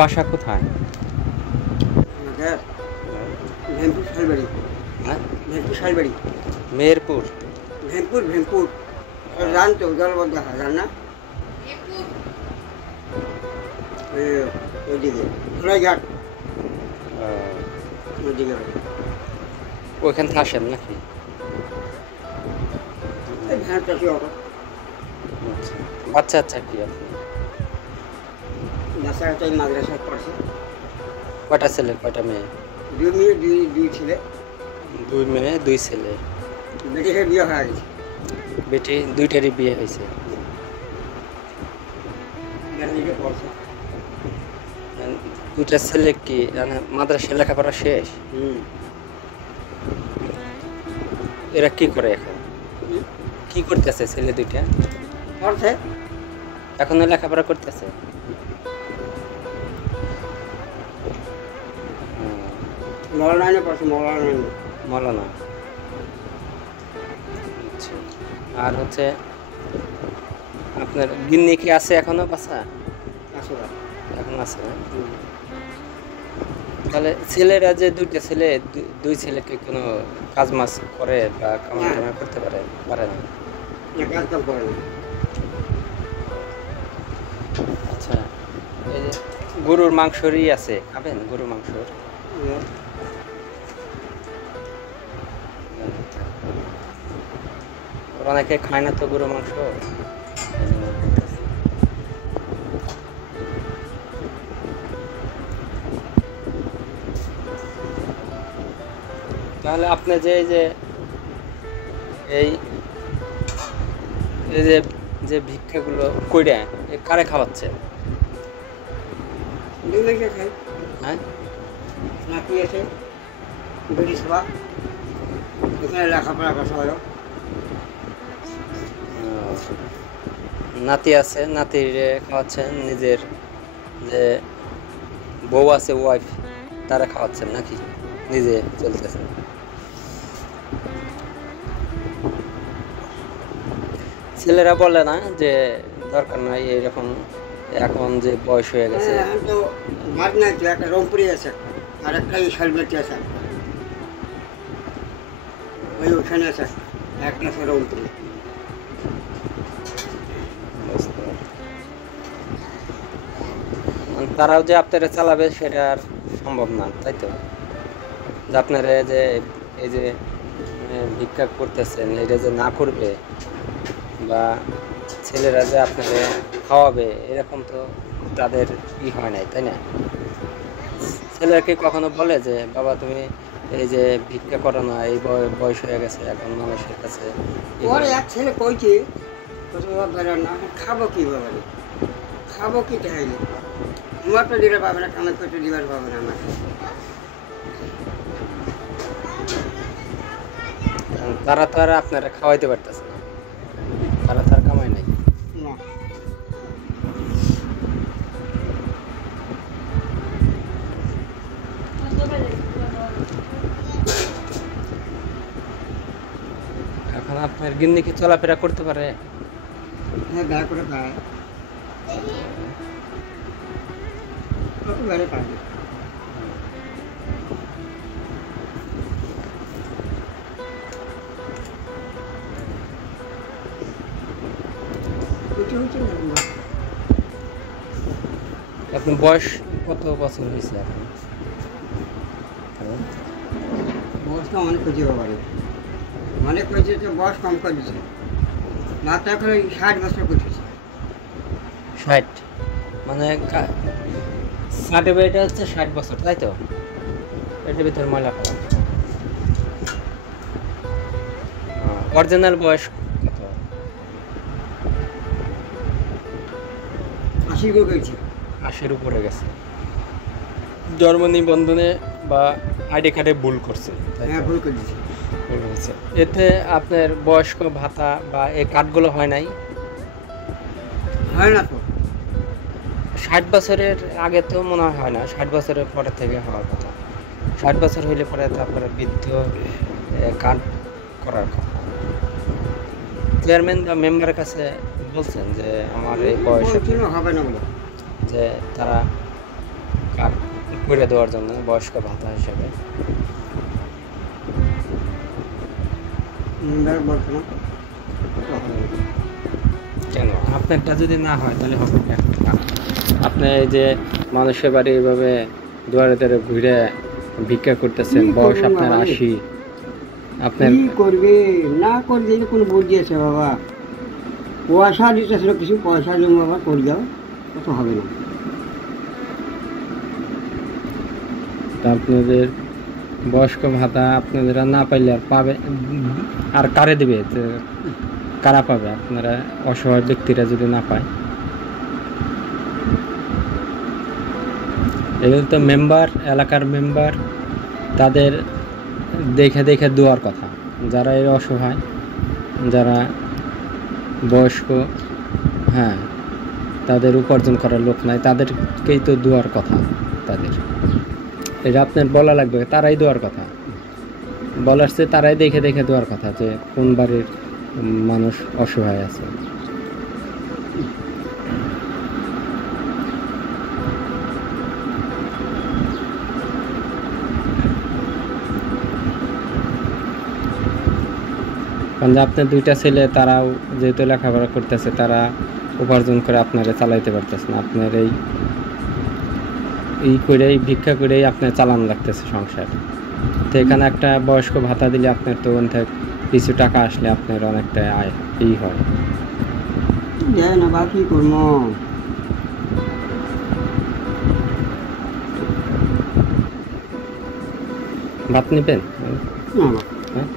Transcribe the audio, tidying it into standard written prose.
বাসা কোথায়? আমাদের ভেমপুর শালবাড়ি। হ্যাঁ, ভেমপুর শালবাড়ি। মেহেরপুর। ভেমপুর ভেমপুর জান তো জলবদ্ধ হয় জান না? ওইদিকে ধুলাইঘাট ওইদিকে হয়। ওইখান থেকে আসেন নাকি? এই ভ্যান চাষি অটো আচ্ছা, বাচ্চা আচ্ছা কি আপনি? রাস্তাঘাটে মাদ্রাসায় পড়ছে। কয়টা ছেলে কয়টা মেয়ে? 2 মেয়ে 2 ছেলে। 2 মেয়ে 2 ছেলে। বেটিকে বিয়ে হয়ে গেছে। বেটি দুইটারই বিয়ে হয়েছে। বেটিকে পড়ছে। দুইটা ছেলে কি মানে মাদ্রাসায় লেখাপড়া শেষ? এরা কি করে এখন? কি করতেছে ছেলে দুইটা? পড়ছে। এখনো লেখাপড়া করতেছে? মৌলানা পড়ছে মৌলানা। মৌলানা। আচ্ছা, আর হচ্ছে আপনার গিন্নি কি আছে এখনো বাসা? আসলে এখন আছে না? তাহলে ছেলেরা যে দুইটা ছেলে 2 ছেলেকে কোনো কাজ মাস করে বা কামাই টামাই করতে পারে না? কাজ কাম করে না। আচ্ছা, এই যে গরুর মাংসরই আছে, খাবেন গরুর মাংস? অনেকে খায় না তো গরুর মাংস। তাহলে আপনি যে এই এই যে যে ভিক্ষাগুলো কইরা কারে খাওয়াচ্ছেন? দুজনকে খাই। হ্যাঁ, নাতি আছে বেটি সভা এখানে লেখাপড়া করতে হয়। নাতি আছে, নাতির খাওয়াচ্ছেন, নিজের যে বউ আছে ওয়াইফ তারা খাওয়াচ্ছেন নাকি নিজে চলতেছে? ছেলেরা বলে না যে দরকার নাই এইরকম, এখন যে বয়স হয়ে গেছে? এখন তো মাঠ নাই তো, একটা রংপুরি আছে আর একটা শালবাটি আছে। ওখানে আছে একটা আছে রংপুরি। তারাও যে আপনারা চালাবে সেটা আর সম্ভব না, তাই তো? যে আপনারা যে এই যে ভিক্ষা করতেছেন এটা যে না করবে বা ছেলেরা যে আপনারা খাওয়াবে এরকম তো তাদের ই হয় নাই, তাই না? ছেলেরা কি কখনো বলে যে বাবা তুমি এই যে ভিক্ষা করো না, এই বয়স হয়ে গেছে এখন মানুষের কাছে? ওর এক ছেলে কইছে না খাবো কীভাবে, খাবো কি চাইলে আমার তো দিতে পারবে না, কামাই করতে দিবার পাবে না আমাকে। তারা তো আর আপনারা খাওয়াইতে পারতেছে না, তারা তার কামাই নাই। না এখন আপনার গিন্নি কি চলাফেরা করতে পারে? হ্যাঁ দয়া করে পায় বেড়ে পারবে। আপনার বয়স কত বছর হয়েছে এখন? বয়সটা অনেক খুঁজে পারে, অনেক হয়েছে তো বয়স কম করে দিচ্ছে। মাত্র এখন 60 বছর করতেছে। 60 মানে সার্টিফিকেট হচ্ছে 60 বছর, তাই তো? এটার ভিতরে ময়লা ফেলা। অরিজিনাল বয়স কত? 80 করে গেছে। 80-এর উপরে গেছে। জন্ম নিবন্ধনে বা আইডি কার্ডে ভুল করছে, তাই হ্যাঁ তো? ভুল করে দিচ্ছে। ভুল হয়েছে। এতে আপনার বয়স্ক ভাতা বা এই কার্ডগুলো হয় নাই? হয় না তো। 60 বছরের আগে তো মনে হয় না, 60 বছরের পরে থেকে হওয়ার কথা। 60 বছর হইলে পরে তারপরে বৃদ্ধ কার্ড করার কথা। চেয়ারম্যান বা মেম্বারের কাছে বলছেন যে আমার এই বয়সে হবে না বলে যে তারা কার্ড করে দেওয়ার জন্য বয়স্ক ভাতা হিসেবে। বলছো না কেন আপনারটা যদি না হয় তাহলে হবে কেন? আপনি এই যে মানুষের বাড়ি এইভাবে দুয়ারে দুয়ারে ঘুরে ভিক্ষা করতেছেন, কি বয়স করবো আপনার বাবা? 80, আপনার কি করবে না করে দিলে কোনো বুদ্ধি আছে বাবা? পয়সা দিতেছিল কিছু পয়সা জমা বাবা করে যাও, কত হবে না। তা আপনাদের বয়স্ক ভাতা আপনারা না পাইলে আর পাবে আর কারে দিবে? তো কারা পাবে? আপনারা অসহায় ব্যক্তিরা যদি না পায়। এগুলো তো মেম্বার, এলাকার মেম্বার, তাদের দেখে দেখে দেওয়ার কথা। যারা এর অসহায়, যারা বয়স্ক, হ্যাঁ, তাদের উপার্জন করার লোক নাই, তাদেরকেই তো দেওয়ার কথা। তাদের এটা আপনার বলা লাগবে, তারাই দেওয়ার কথা। বলার চেয়ে তারাই দেখে দেখে দেওয়ার কথা যে কোন বাড়ির মানুষ অসহায় আছে। কারণ যে আপনার দুইটা ছেলে, তারাও যেহেতু লেখাপড়া করতেছে, তারা উপার্জন করে আপনারা চালাইতে পারতেছে না। আপনার এই করেই ভিক্ষা করেই আপনার চালানো লাগতেছে সংসার। তো এখানে একটা বয়স্ক ভাতা দিলে আপনার তো ওখান থেকে কিছু টাকা আসলে আপনার অনেকটা আয় হয়। দেয় না বা কি করবো? ভাত নিবেন? না বা। হ্যাঁ।